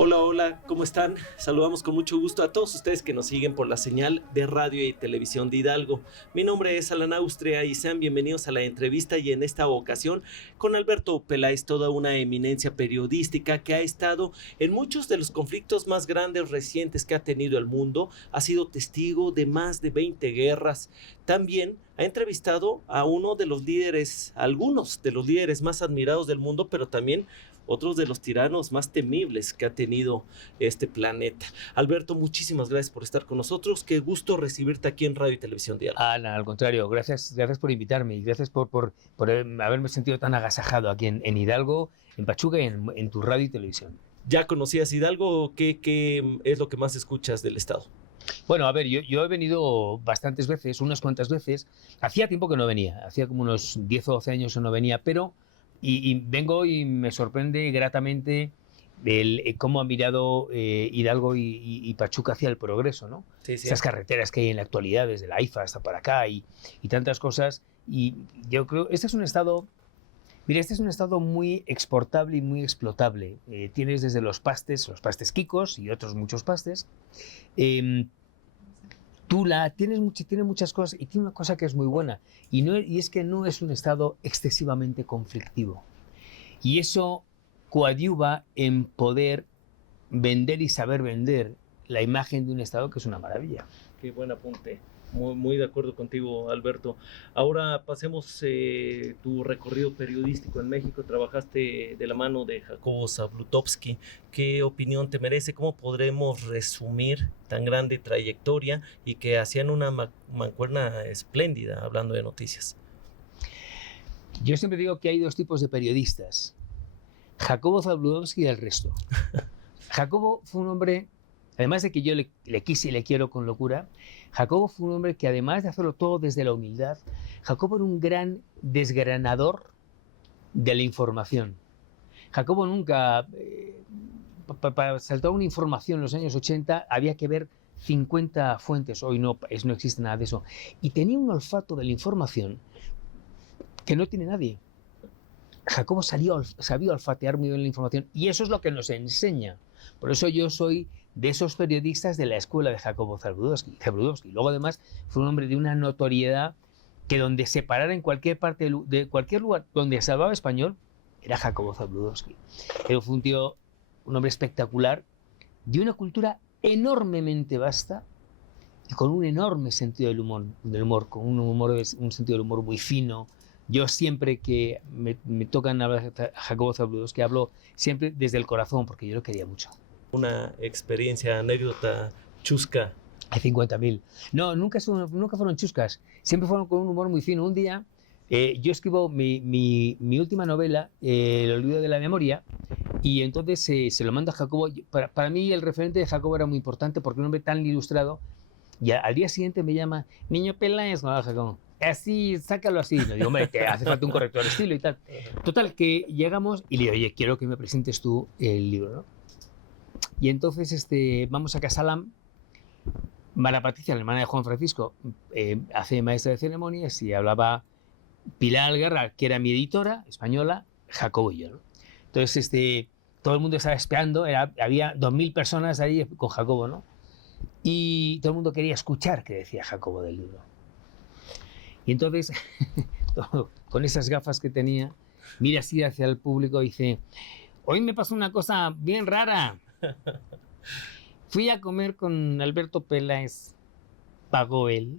Hola, hola, ¿cómo están? Saludamos con mucho gusto a todos ustedes que nos siguen por la señal de radio y televisión de Hidalgo. Mi nombre es Alan Austria y sean bienvenidos a la entrevista, y en esta ocasión con Alberto Peláez, toda una eminencia periodística que ha estado en muchos de los conflictos más grandes recientes que ha tenido el mundo, ha sido testigo de más de 20 guerras. También ha entrevistado a algunos de los líderes más admirados del mundo, pero también otros de los tiranos más temibles que ha tenido este planeta. Alberto, muchísimas gracias por estar con nosotros. Qué gusto recibirte aquí en Radio y Televisión de Hidalgo. Al contrario, gracias por invitarme y gracias por haberme sentido tan agasajado aquí en Hidalgo, en Pachuca y en tu radio y televisión. ¿Ya conocías Hidalgo? ¿Qué es lo que más escuchas del estado? Bueno, a ver, yo he venido bastantes veces, unas cuantas veces. Hacía tiempo que no venía, hacía como unos 10 o 12 años que no venía, pero y vengo y me sorprende gratamente cómo ha mirado Hidalgo y Pachuca hacia el progreso, ¿no? Sí, sí. Esas carreteras que hay en la actualidad, desde la AIFA hasta para acá y tantas cosas. Y yo creo, este es un estado muy exportable y muy explotable. Tienes desde los pastes quicos y otros muchos pastes. Tula, tiene muchas cosas y tiene una cosa que es muy buena y es que no es un estado excesivamente conflictivo y eso coadyuva en poder vender y saber vender la imagen de un estado que es una maravilla. Qué buen apunte. Muy de acuerdo contigo, Alberto. Ahora pasemos tu recorrido periodístico en México. Trabajaste de la mano de Jacobo Zabludovsky. ¿Qué opinión te merece? ¿Cómo podremos resumir tan grande trayectoria y que hacían una mancuerna espléndida hablando de noticias? Yo siempre digo que hay dos tipos de periodistas: Jacobo Zabludovsky y el resto. Jacobo fue un hombre, además de que yo le quise y le quiero con locura, Jacobo fue un hombre que, además de hacerlo todo desde la humildad, Jacobo era un gran desgranador de la información. Jacobo nunca, para saltar una información en los años 80, había que ver 50 fuentes. Hoy no existe nada de eso. Y tenía un olfato de la información que no tiene nadie. Jacobo sabía olfatear muy bien la información y eso es lo que nos enseña. Por eso yo soy de esos periodistas de la escuela de Jacobo Zabludovsky. Luego, además, fue un hombre de una notoriedad que donde se parara en cualquier parte de cualquier lugar donde se hablaba español, era Jacobo Zabludovsky. Él fue un hombre espectacular, de una cultura enormemente vasta y con un enorme sentido del humor, con un sentido del humor muy fino. Yo siempre que me tocan hablar de Jacobo Zabludovsky, hablo siempre desde el corazón, porque yo lo quería mucho. Una experiencia, anécdota chusca. Hay 50.000. No, nunca fueron chuscas. Siempre fueron con un humor muy fino. Un día, yo escribo mi última novela, El olvido de la memoria, y entonces se lo mando a Jacobo. Para mí el referente de Jacobo era muy importante porque un hombre tan ilustrado. Y al día siguiente me llama, niño Peláez, no, Jacobo. Así, sácalo así. Le digo, hombre, te hace falta un corrector de estilo y tal. Total, que llegamos y le digo, oye, quiero que me presentes tú el libro, ¿no? Y entonces vamos a Casalam. Mara Patricia, la hermana de Juan Francisco, hace maestra de ceremonias y hablaba Pilar Algarra, que era mi editora española, Jacobo y yo, ¿no? Entonces todo el mundo estaba esperando, había 2.000 personas ahí con Jacobo, ¿no? Y todo el mundo quería escuchar qué decía Jacobo del libro. Y entonces, con esas gafas que tenía, mira así hacia el público y dice, hoy me pasó una cosa bien rara. Fui a comer con Alberto Peláez, pagó él.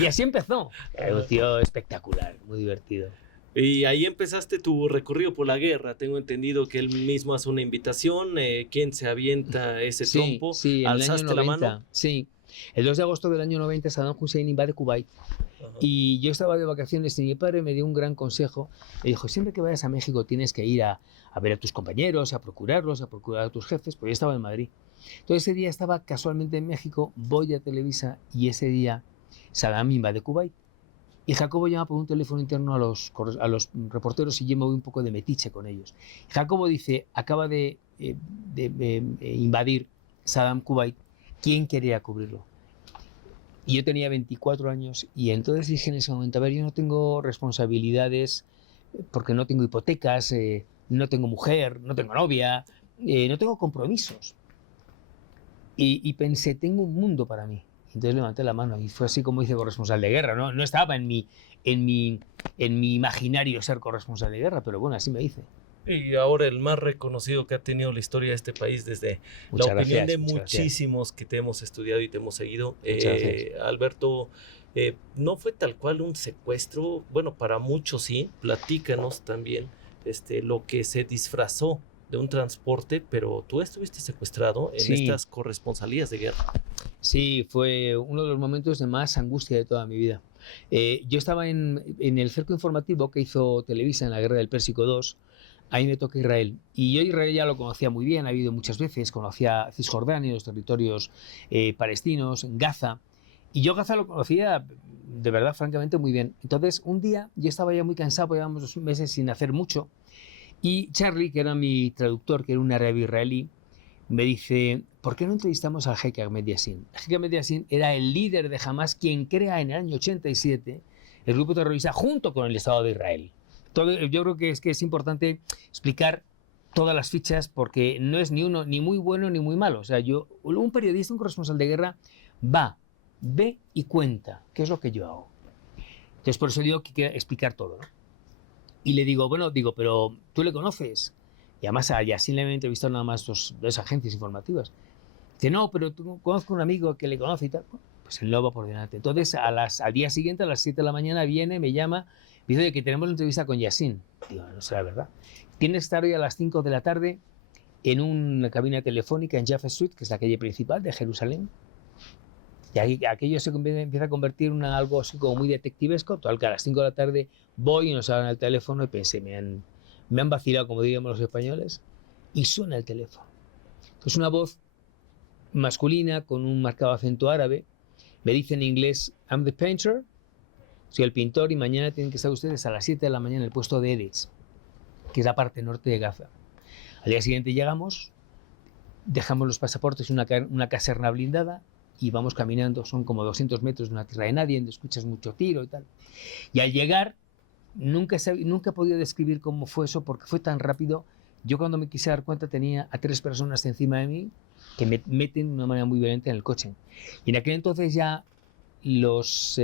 Y así empezó. Era un tío espectacular, muy divertido. Y ahí empezaste tu recorrido por la guerra. Tengo entendido que él mismo hace una invitación. ¿Quién se avienta ese trompo? Sí, en el año 90. ¿Alzaste la mano? Sí. El 2 de agosto del año 90 Saddam Hussein invade Kuwait. Ajá. Y yo estaba de vacaciones y mi padre me dio un gran consejo. Me dijo, siempre que vayas a México tienes que ir a ver a tus compañeros, a procurarlos, a procurar a tus jefes, porque yo estaba en Madrid. Entonces ese día estaba casualmente en México, voy a Televisa y ese día Saddam invade Kuwait. Y Jacobo llama por un teléfono interno a los reporteros y yo me voy un poco de metiche con ellos. Jacobo dice, acaba de invadir Saddam Kuwait, ¿quién quería cubrirlo? Y yo tenía 24 años y entonces dije en ese momento, a ver, yo no tengo responsabilidades porque no tengo hipotecas, no tengo mujer, no tengo novia, no tengo compromisos. Y pensé, tengo un mundo para mí. Entonces levanté la mano y fue así como hice corresponsal de guerra. No estaba en mi imaginario ser corresponsal de guerra, pero bueno, así me hice. Y ahora el más reconocido que ha tenido la historia de este país desde Muchas la opinión gracias, de muchas muchísimos que te hemos estudiado y te hemos seguido. Gracias. Alberto, no fue tal cual un secuestro, bueno, para muchos sí, platícanos también lo que se disfrazó de un transporte, pero tú estuviste secuestrado en Sí. estas corresponsalías de guerra. Sí, fue uno de los momentos de más angustia de toda mi vida. Yo estaba en el cerco informativo que hizo Televisa en la Guerra del Pérsico II. Ahí me toca Israel. Y yo Israel ya lo conocía muy bien, ha ido muchas veces, conocía Cisjordania, los territorios palestinos, Gaza. Y yo Gaza lo conocía de verdad, francamente, muy bien. Entonces, un día yo estaba ya muy cansado, porque llevábamos 2 meses sin hacer mucho. Y Charlie, que era mi traductor, que era un árabe israelí, me dice, ¿por qué no entrevistamos al jeque Ahmed Yassin? El jeque Ahmed Yassin era el líder de Hamas, quien crea en el año 87 el grupo terrorista junto con el Estado de Israel. Yo creo que es importante explicar todas las fichas porque no es ni uno ni muy bueno ni muy malo. O sea, un periodista, un corresponsal de guerra, va, ve y cuenta qué es lo que yo hago. Entonces, por eso digo que quiero explicar todo, ¿no? Y le digo, pero ¿tú le conoces? Y además a Yassin le había entrevistado nada más dos agencias informativas. Dice, no, pero tú conozco a un amigo que le conoce y tal. Bueno, pues él no va por delante. Entonces, al día siguiente, a las 7 de la mañana, viene, me llama, me dice que tenemos una entrevista con Yassin. Digo, no será verdad. Tienes que estar hoy a las 5 de la tarde en una cabina telefónica en Jaffa Street, que es la calle principal de Jerusalén. Y aquello se empieza a convertir en algo así como muy detectivesco. Total, que a las 5 de la tarde voy y nos hablan al teléfono y pensé, me han vacilado, como diríamos los españoles, y suena el teléfono. Entonces una voz masculina con un marcado acento árabe me dice en inglés, I'm the painter, soy el pintor y mañana tienen que estar ustedes a las 7 de la mañana en el puesto de Erez, que es la parte norte de Gaza. Al día siguiente llegamos, dejamos los pasaportes en una caserna blindada y vamos caminando, son como 200 metros de una tierra de nadie, donde escuchas mucho tiro y tal. Y al llegar, nunca he podido describir cómo fue eso, porque fue tan rápido. Yo cuando me quise dar cuenta tenía a 3 personas encima de mí que me meten de una manera muy violenta en el coche. Y en aquel entonces ya los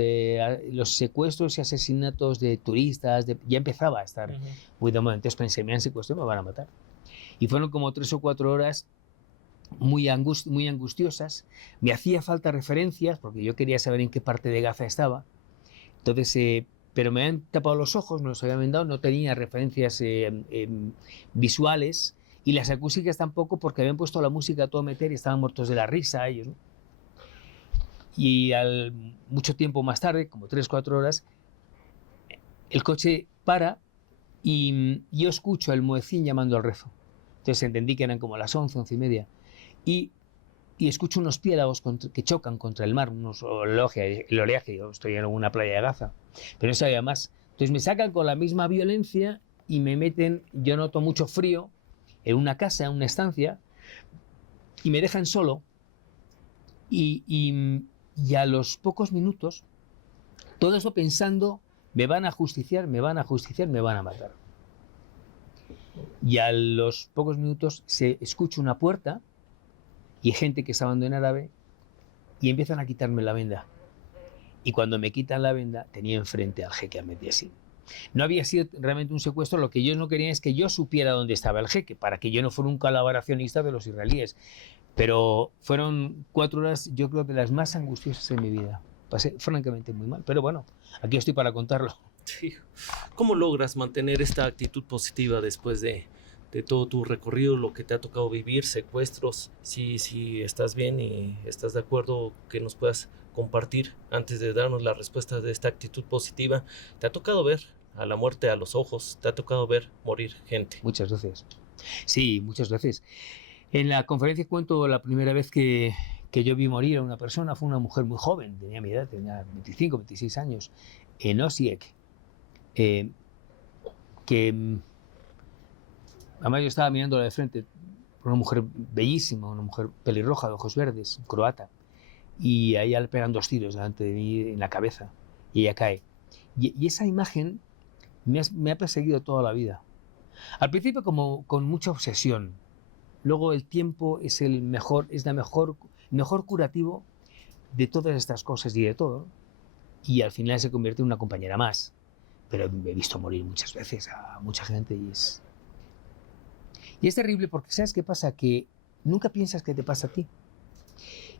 secuestros y asesinatos de turistas ya empezaba a estar muy de moda. Entonces pensé, me han secuestrado, me van a matar. Y fueron como 3 o 4 horas muy angustiosas. Me hacía falta referencias porque yo quería saber en qué parte de Gaza estaba. Entonces, pero me habían tapado los ojos, me los habían vendado, no tenía referencias visuales y las acústicas tampoco porque habían puesto la música a todo meter y estaban muertos de la risa ellos, ¿no? Y mucho tiempo más tarde, como 3-4 horas, el coche para y yo escucho al muecín llamando al rezo. Entonces entendí que eran como las 11:30 y escucho unos piélagos que chocan contra el mar, el oleaje, yo estoy en una playa de Gaza, pero no sabía más. Entonces me sacan con la misma violencia y me meten, yo noto mucho frío, en una casa, en una estancia, y me dejan solo y a los pocos minutos, todo eso pensando, me van a ajusticiar, me van a matar. Y a los pocos minutos se escucha una puerta y gente que está hablando en árabe y empiezan a quitarme la venda. Y cuando me quitan la venda, tenía enfrente al jeque Ahmed Yassin. No había sido realmente un secuestro, lo que ellos no querían es que yo supiera dónde estaba el jeque, para que yo no fuera un colaboracionista de los israelíes. Pero fueron 4 horas, yo creo, de las más angustiosas en mi vida. Pasé francamente muy mal, pero bueno, aquí estoy para contarlo. Sí. ¿Cómo logras mantener esta actitud positiva después de de todo tu recorrido, lo que te ha tocado vivir, secuestros, si estás bien y estás de acuerdo, que nos puedas compartir antes de darnos la respuesta de esta actitud positiva. ¿Te ha tocado ver a la muerte a los ojos? ¿Te ha tocado ver morir gente? Muchas veces. Sí, muchas veces. En la conferencia cuento la primera vez que yo vi morir a una persona, fue una mujer muy joven, tenía mi edad, tenía 25, 26 años, en Osijek, que además yo estaba mirándola de frente, una mujer bellísima, una mujer pelirroja, de ojos verdes, croata, y a ella le pegan 2 tiros delante de mí en la cabeza, y ella cae. Y esa imagen me ha perseguido toda la vida. Al principio como con mucha obsesión, luego el tiempo es la mejor curativo de todas estas cosas y de todo, y al final se convierte en una compañera más. Pero he visto morir muchas veces a mucha gente y es terrible porque ¿sabes qué pasa? Que nunca piensas que te pasa a ti.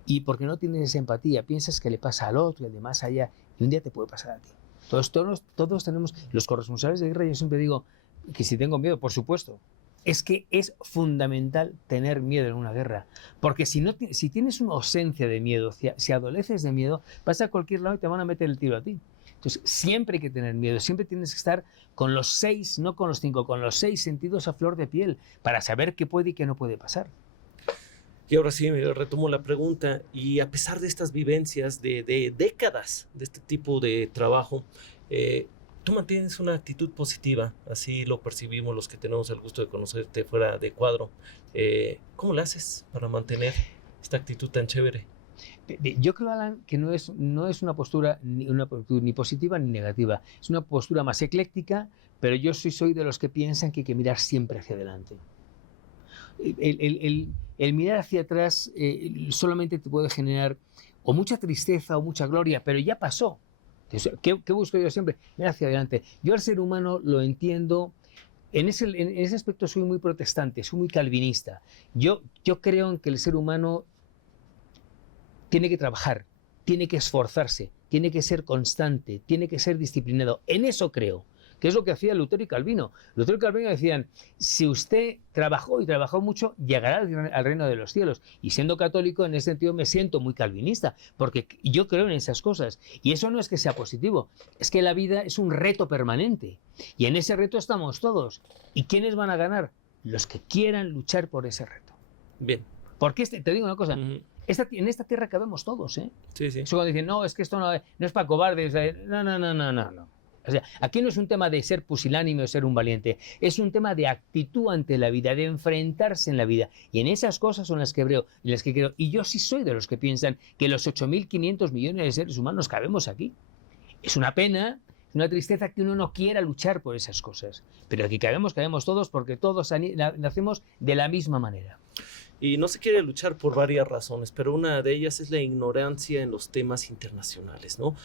Y porque no tienes esa empatía, piensas que le pasa al otro y al de más allá, y un día te puede pasar a ti. Todos tenemos, los corresponsales de guerra, yo siempre digo que si tengo miedo, por supuesto, es que es fundamental tener miedo en una guerra, porque si tienes una ausencia de miedo, si adoleces de miedo, vas a cualquier lado y te van a meter el tiro a ti. Entonces siempre hay que tener miedo, siempre tienes que estar con los 6, no con los 5, con los 6 sentidos a flor de piel, para saber qué puede y qué no puede pasar. Y ahora sí, retomo la pregunta, y a pesar de estas vivencias de décadas de este tipo de trabajo, tú mantienes una actitud positiva, así lo percibimos los que tenemos el gusto de conocerte fuera de cuadro. ¿Cómo lo haces para mantener esta actitud tan chévere? Yo creo, Alan, que no es una postura ni positiva ni negativa, es una postura más ecléctica, pero yo soy de los que piensan que hay que mirar siempre hacia adelante. El mirar hacia atrás solamente te puede generar o mucha tristeza o mucha gloria, pero ya pasó. Entonces, ¿qué busco yo siempre? Mirar hacia adelante. Yo al ser humano lo entiendo, en ese aspecto soy muy protestante, soy muy calvinista. Yo creo en que el ser humano tiene que trabajar, tiene que esforzarse, tiene que ser constante, tiene que ser disciplinado. En eso creo, que es lo que hacía Lutero y Calvino. Lutero y Calvino decían, si usted trabajó y trabajó mucho, llegará al reino de los cielos. Y siendo católico, en ese sentido me siento muy calvinista, porque yo creo en esas cosas. Y eso no es que sea positivo, es que la vida es un reto permanente. Y en ese reto estamos todos. ¿Y quiénes van a ganar? Los que quieran luchar por ese reto. Bien. Porque te digo una cosa, en esta tierra cabemos todos, ¿eh? Sí, sí. Eso cuando dicen, no, es que esto no es para cobardes. No. O sea, aquí no es un tema de ser pusilánime o ser un valiente, es un tema de actitud ante la vida, de enfrentarse en la vida. Y en esas cosas son las que creo. Y yo sí soy de los que piensan que los 8.500 millones de seres humanos cabemos aquí. Es una pena, es una tristeza que uno no quiera luchar por esas cosas. Pero aquí cabemos todos porque todos nacemos de la misma manera. Y no se quiere luchar por varias razones, pero una de ellas es la ignorancia en los temas internacionales, ¿no?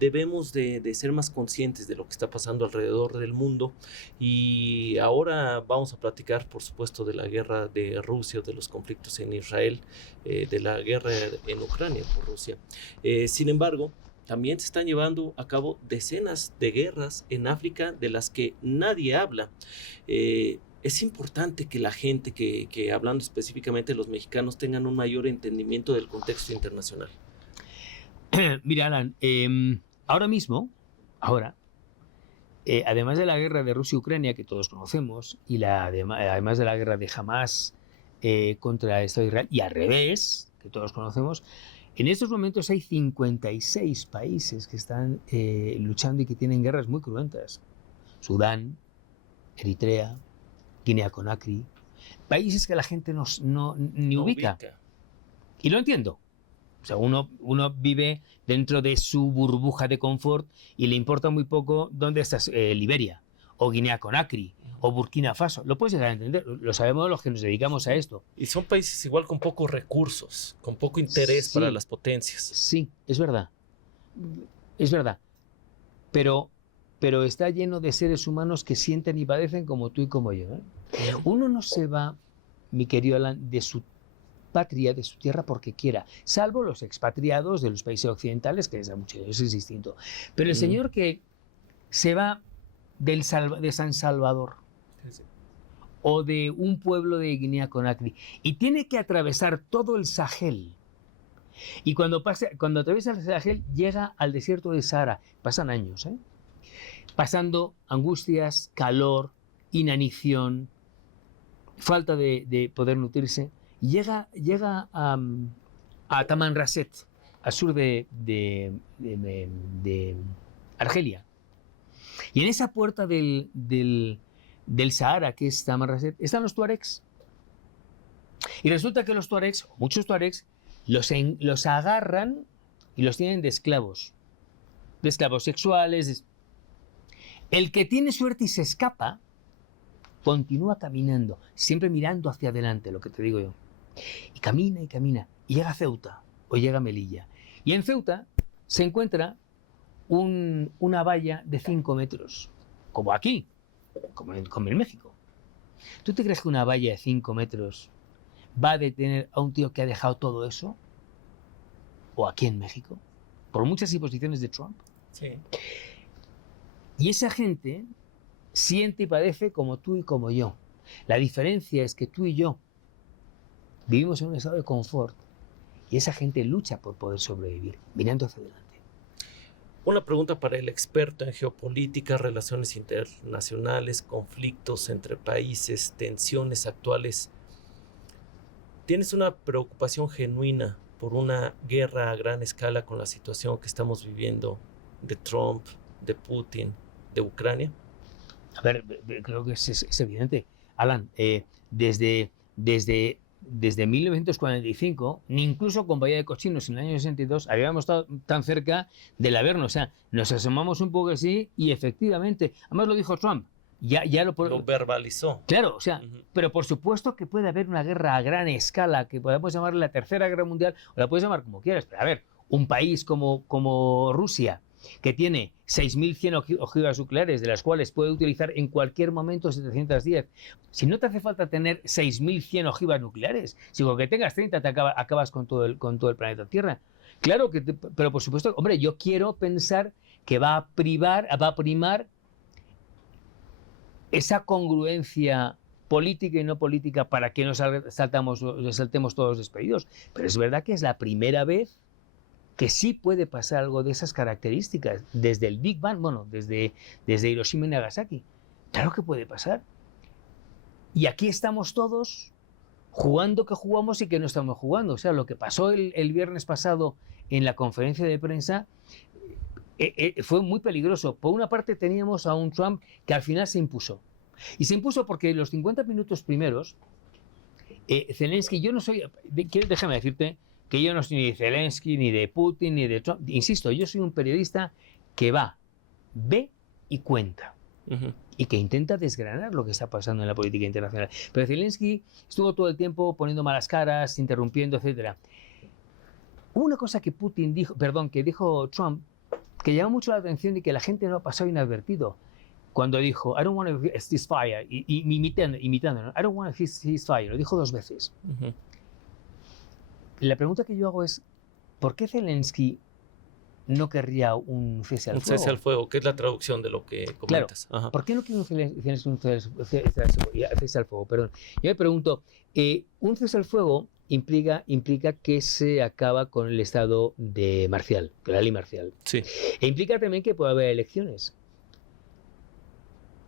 Debemos de ser más conscientes de lo que está pasando alrededor del mundo, y ahora vamos a platicar, por supuesto, de la guerra de Rusia, de los conflictos en Israel, de la guerra en Ucrania por Rusia. Sin embargo, también se están llevando a cabo decenas de guerras en África de las que nadie habla. Es importante que la gente, que hablando específicamente los mexicanos, tengan un mayor entendimiento del contexto internacional. Mira, Alan, ahora mismo, además de la guerra de Rusia y Ucrania, que todos conocemos, y además de la guerra de Hamás contra el Estado de Israel, y al revés, que todos conocemos, en estos momentos hay 56 países que están luchando y que tienen guerras muy cruentas. Sudán, Eritrea, Guinea-Conakry, países que la gente ni ubica. Y lo entiendo. O sea, uno vive dentro de su burbuja de confort y le importa muy poco dónde estás, Liberia, o Guinea-Conakry, o Burkina Faso. Lo puedes llegar a entender, lo sabemos los que nos dedicamos a esto. Y son países igual con pocos recursos, con poco interés para las potencias. Sí, es verdad. Es verdad. Pero está lleno de seres humanos que sienten y padecen como tú y como yo, ¿eh? Uno no se va, mi querido Alan, de su patria, de su tierra, porque quiera, salvo los expatriados de los países occidentales, que es mucho, eso es distinto. Pero el señor que se va de San Salvador o de un pueblo de Guinea-Conakry. Y tiene que atravesar todo el Sahel. Y cuando atraviesa el Sahel, llega al desierto de Sahara. Pasan años, pasando angustias, calor, inanición, falta de poder nutrirse. Llega a Tamanrasset, al sur de Argelia. Y en esa puerta del Sahara, que es Tamanrasset, están los tuaregs. Y resulta que los tuaregs, muchos tuaregs, los agarran y los tienen de esclavos sexuales. El que tiene suerte y se escapa, continúa caminando, siempre mirando hacia adelante, lo que te digo yo. Y camina, y llega a Ceuta, o llega a Melilla. Y en Ceuta se encuentra una valla de 5 metros, como aquí, como en México. ¿Tú te crees que una valla de 5 metros va a detener a un tío que ha dejado todo eso? ¿O aquí en México? Por muchas imposiciones de Trump. Sí. Y esa gente siente y padece como tú y como yo. La diferencia es que tú y yo vivimos en un estado de confort y esa gente lucha por poder sobrevivir, mirando hacia adelante. Una pregunta para el experto en geopolítica, relaciones internacionales, conflictos entre países, tensiones actuales. ¿Tienes una preocupación genuina por una guerra a gran escala con la situación que estamos viviendo de Trump, de Putin, de Ucrania? A ver, creo que es evidente. Alan, desde 1945, ni incluso con Bahía de Cochinos en el año 62, habíamos estado tan cerca del Averno. O sea, nos asomamos un poco así y efectivamente, además lo dijo Trump, ya lo verbalizó. Claro, o sea, pero por supuesto que puede haber una guerra a gran escala, que podemos llamar la Tercera Guerra Mundial, o la puedes llamar como quieras, pero a ver, un país como Rusia, que tiene 6.100 ojivas nucleares, de las cuales puede utilizar en cualquier momento 710. Si no te hace falta tener 6.100 ojivas nucleares, si con que tengas 30 acabas con todo el planeta Tierra. Claro que, pero por supuesto, hombre, yo quiero pensar que va a primar esa congruencia política y no política para que nos saltemos todos despedidos. Pero es verdad que es la primera vez que sí puede pasar algo de esas características, desde el Big Bang, bueno, desde Hiroshima y Nagasaki. Claro que puede pasar. Y aquí estamos todos jugando que jugamos y que no estamos jugando. O sea, lo que pasó el viernes pasado en la conferencia de prensa fue muy peligroso. Por una parte teníamos a un Trump que al final se impuso. Y se impuso porque los 50 minutos primeros, Zelensky, yo no soy, déjame decirte, que yo no soy ni de Zelensky, ni de Putin, ni de Trump. Insisto, yo soy un periodista que ve y cuenta. Y que intenta desgranar lo que está pasando en la política internacional. Pero Zelensky estuvo todo el tiempo poniendo malas caras, interrumpiendo, etc. Hubo una cosa que dijo Trump, que llamó mucho la atención y que la gente no ha pasado inadvertido. Cuando dijo, I don't want a ceasefire, imitando, I don't want a ceasefire, lo dijo 2 veces. La pregunta que yo hago es, ¿por qué Zelensky no querría un cese al fuego? Un cese al fuego, que es la traducción de lo que comentas. Claro. ¿Por qué no quiere un cese al fuego? Perdón. Yo me pregunto, un cese al fuego implica que se acaba con el estado de marcial, con la ley marcial. Sí. E implica también que puede haber elecciones.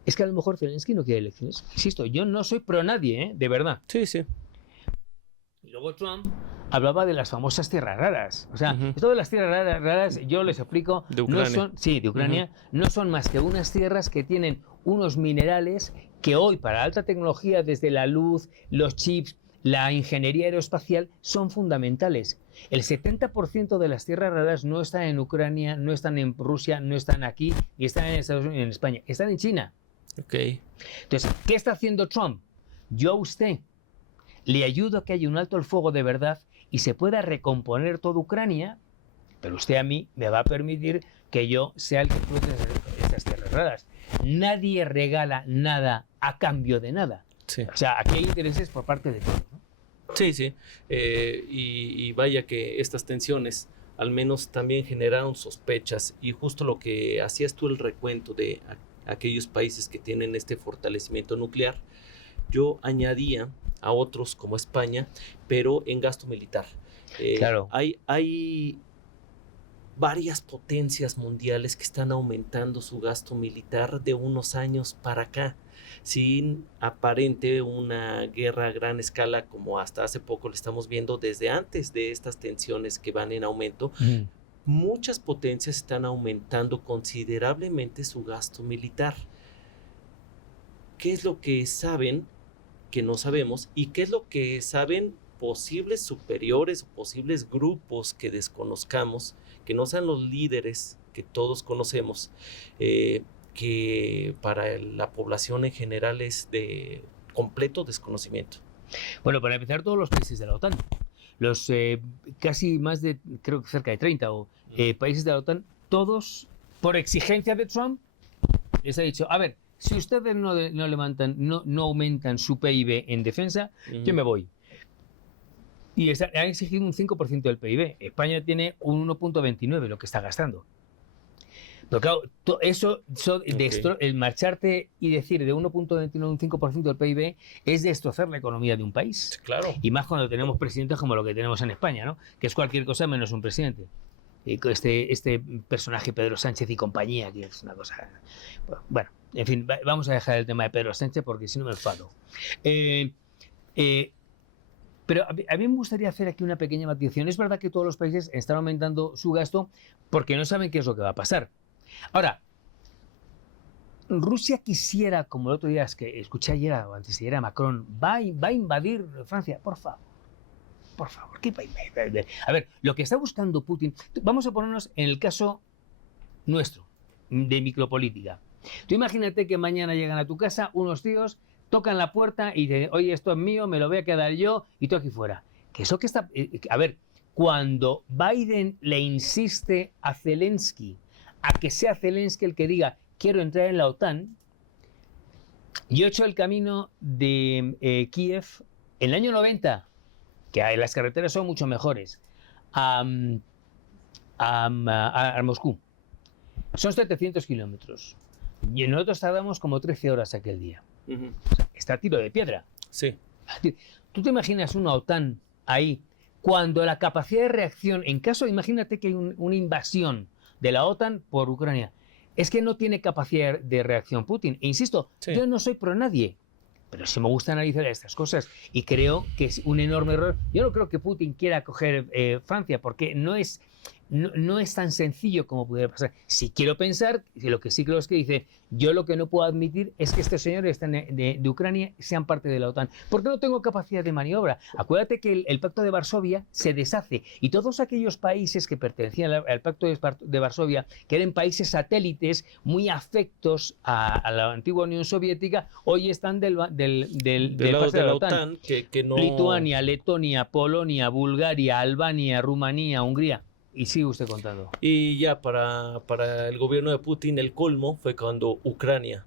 Es que a lo mejor Zelensky no quiere elecciones. Insisto, yo no soy pro nadie, de verdad. Sí, sí. Y luego Trump hablaba de las famosas tierras raras. O sea, esto de las tierras raras, yo les explico. De Ucrania. De Ucrania. No son más que unas tierras que tienen unos minerales que hoy, para alta tecnología, desde la luz, los chips, la ingeniería aeroespacial, son fundamentales. El 70% de las tierras raras no están en Ucrania, no están en Rusia, no están aquí, ni están en Estados Unidos ni en España. Están en China. Okay. Entonces, ¿qué está haciendo Trump? Yo a usted le ayudo a que haya un alto el fuego de verdad y se pueda recomponer toda Ucrania, pero usted a mí me va a permitir que yo sea el que explote esas tierras raras. Nadie regala nada a cambio de nada. Sí. O sea, aquí hay intereses por parte de todos, ¿no? Sí, sí. Y vaya que estas tensiones al menos también generaron sospechas, y justo lo que hacías tú el recuento de aquellos países que tienen este fortalecimiento nuclear. Yo añadía a otros como España, pero en gasto militar. Claro. Hay varias potencias mundiales que están aumentando su gasto militar de unos años para acá, sin aparente una guerra a gran escala como hasta hace poco lo estamos viendo desde antes de estas tensiones que van en aumento. Muchas potencias están aumentando considerablemente su gasto militar. ¿Qué es lo que saben que no sabemos? ¿Y qué es lo que saben posibles superiores o posibles grupos que desconozcamos, que no sean los líderes que todos conocemos, que para la población en general es de completo desconocimiento? Bueno, para empezar, todos los países de la OTAN, los casi más de, creo que cerca de 30 países de la OTAN, todos, por exigencia de Trump, les ha dicho, a ver, si ustedes no aumentan su PIB en defensa, yo me voy. Y han exigido un 5% del PIB. España tiene un 1,29 lo que está gastando. Pero claro, el marcharte y decir de 1,29 a un 5% del PIB es destrozar la economía de un país. Claro. Y más cuando tenemos presidentes como lo que tenemos en España, ¿no? Que es cualquier cosa menos un presidente. Este personaje Pedro Sánchez y compañía, que es una cosa... Bueno, en fin, vamos a dejar el tema de Pedro Sánchez porque si no me enfado. Pero a mí me gustaría hacer aquí una pequeña matización. Es verdad que todos los países están aumentando su gasto porque no saben qué es lo que va a pasar. Ahora, Rusia quisiera, como el otro día es que escuché ayer o antes de ayer a Macron, va a invadir Francia, por favor. Por favor, ¿qué va a invadir? A ver, lo que está buscando Putin... Vamos a ponernos en el caso nuestro, de micropolítica. Tú imagínate que mañana llegan a tu casa unos tíos, tocan la puerta y dicen, oye, esto es mío, me lo voy a quedar yo y tú aquí fuera. Que eso que está... A ver, cuando Biden le insiste a Zelensky a que sea Zelensky el que diga quiero entrar en la OTAN, yo he hecho el camino de Kiev en el año 90, que las carreteras son mucho mejores, a Moscú. Son 700 kilómetros. Y nosotros tardamos como 13 horas aquel día. O sea, está a tiro de piedra. Sí. ¿Tú te imaginas una OTAN ahí cuando la capacidad de reacción, en caso, imagínate que hay una invasión de la OTAN por Ucrania, es que no tiene capacidad de reacción Putin? E insisto, yo no soy pro nadie, pero sí me gusta analizar estas cosas y creo que es un enorme error. Yo no creo que Putin quiera coger Francia porque no es tan sencillo como pudiera pasar. Si quiero pensar, lo que sí creo es que dice, yo lo que no puedo admitir es que estos señores de Ucrania sean parte de la OTAN, porque no tengo capacidad de maniobra. Acuérdate que el Pacto de Varsovia se deshace y todos aquellos países que pertenecían al Pacto de Varsovia, que eran países satélites muy afectos a la antigua Unión Soviética, hoy están del lado de la OTAN que no... Lituania, Letonia, Polonia, Bulgaria, Albania, Rumanía, Hungría. Y sigue usted contando. Y ya para el gobierno de Putin el colmo fue cuando Ucrania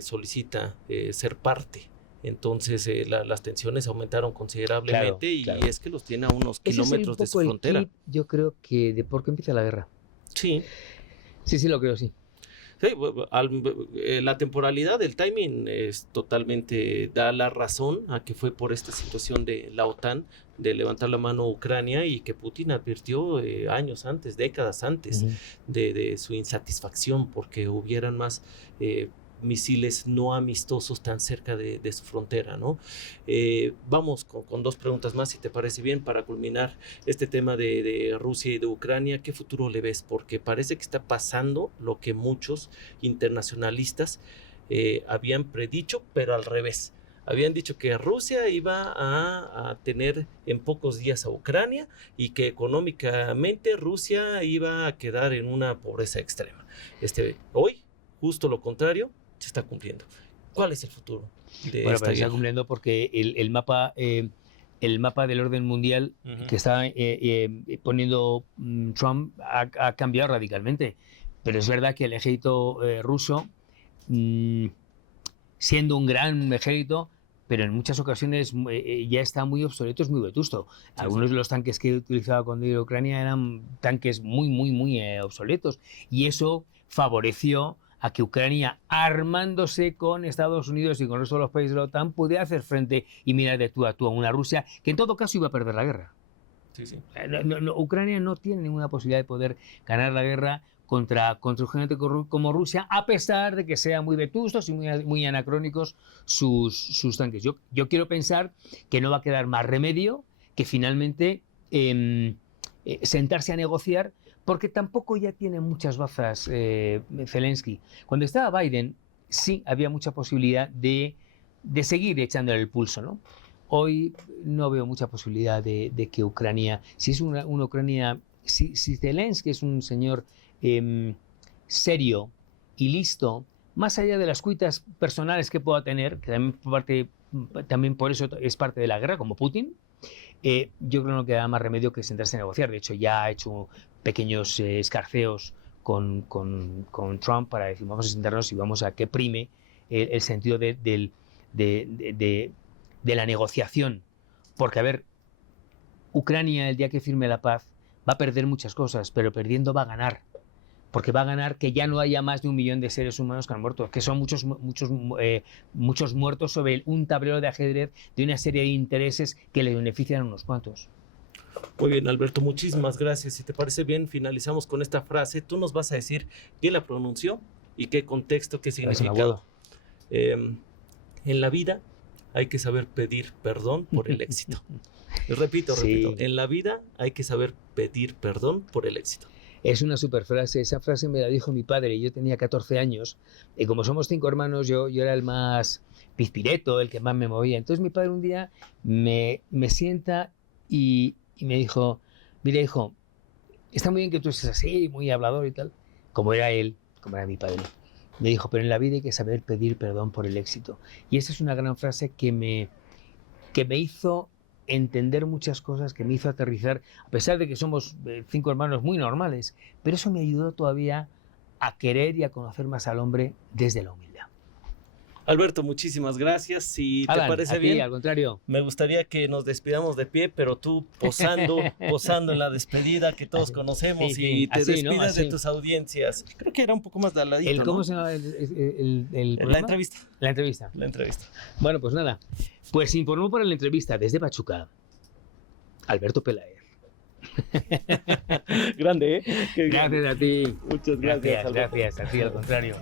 solicita ser parte. Entonces las tensiones aumentaron considerablemente claro. Es que los tiene a unos kilómetros de su frontera. El clip, yo creo que de por qué empieza la guerra. Sí. Sí, lo creo, sí. Sí, la temporalidad, el timing es totalmente, da la razón a que fue por esta situación de la OTAN, de levantar la mano a Ucrania y que Putin advirtió años antes, décadas antes, de su insatisfacción porque hubieran más misiles no amistosos tan cerca de su frontera, ¿no? Vamos con dos preguntas más, si te parece bien, para culminar este tema de Rusia y de Ucrania. ¿Qué futuro le ves? Porque parece que está pasando lo que muchos internacionalistas habían predicho, pero al revés. Habían dicho que Rusia iba a tener en pocos días a Ucrania y que económicamente Rusia iba a quedar en una pobreza extrema. Hoy, justo lo contrario, se está cumpliendo. ¿Cuál es el futuro de esta se está cumpliendo porque el mapa del orden mundial que está poniendo Trump ha cambiado radicalmente. Pero es verdad que el ejército ruso, siendo un gran ejército, pero en muchas ocasiones ya está muy obsoleto, es muy vetusto. Algunos de los tanques que utilizaba cuando iba a Ucrania eran tanques muy obsoletos. Y eso favoreció a que Ucrania, armándose con Estados Unidos y con el resto de los países de la OTAN, pudiera hacer frente y mirar de tú a tú a una Rusia que en todo caso iba a perder la guerra. Sí, sí. Ucrania no tiene ninguna posibilidad de poder ganar la guerra contra gente como Rusia, a pesar de que sean muy vetustos y muy anacrónicos sus tanques. Yo quiero pensar que no va a quedar más remedio que finalmente sentarse a negociar, porque tampoco ya tiene muchas bazas Zelensky. Cuando estaba Biden, sí había mucha posibilidad de seguir echándole el pulso, ¿no? Hoy no veo mucha posibilidad de que Ucrania, si es una Ucrania, si Zelensky es un señor serio y listo, más allá de las cuitas personales que pueda tener, que también por eso es parte de la guerra, como Putin, yo creo que no queda más remedio que sentarse a negociar. De hecho, ya ha hecho pequeños escarceos con Trump para decir, vamos a sentarnos y vamos a que prime el sentido de la negociación. Porque, a ver, Ucrania, el día que firme la paz, va a perder muchas cosas, pero perdiendo va a ganar. Porque va a ganar que ya no haya más de 1 millón de seres humanos que han muerto, que son muchos muertos sobre un tablero de ajedrez de una serie de intereses que le benefician a unos cuantos. Muy bien, Alberto, muchísimas gracias. Si te parece bien, finalizamos con esta frase. Tú nos vas a decir quién la pronunció y qué contexto, qué significado. En la vida hay que saber pedir perdón por el éxito. Repito, en la vida hay que saber pedir perdón por el éxito. Es una super frase. Esa frase me la dijo mi padre. Yo tenía 14 años y como somos 5 hermanos, yo era el más pizpireto, el que más me movía. Entonces mi padre un día me sienta y me dijo, mira, hijo, está muy bien que tú estés así, muy hablador y tal, como era él, como era mi padre. Me dijo, pero en la vida hay que saber pedir perdón por el éxito. Y esa es una gran frase que me hizo entender muchas cosas, que me hizo aterrizar, a pesar de que somos 5 hermanos muy normales, pero eso me ayudó todavía a querer y a conocer más al hombre desde la humildad. Alberto, muchísimas gracias. Si te parece bien, al contrario, me gustaría que nos despidamos de pie, pero tú posando en la despedida que todos conocemos, y te despidas de tus audiencias. Creo que era un poco más de al ladito, ¿cómo se llama la entrevista? La entrevista. La entrevista. Bueno, pues nada. Pues informó para la entrevista desde Pachuca, Alberto Peláez. Grande, ¿eh? Gracias a ti. Muchas gracias. Gracias a ti, al contrario.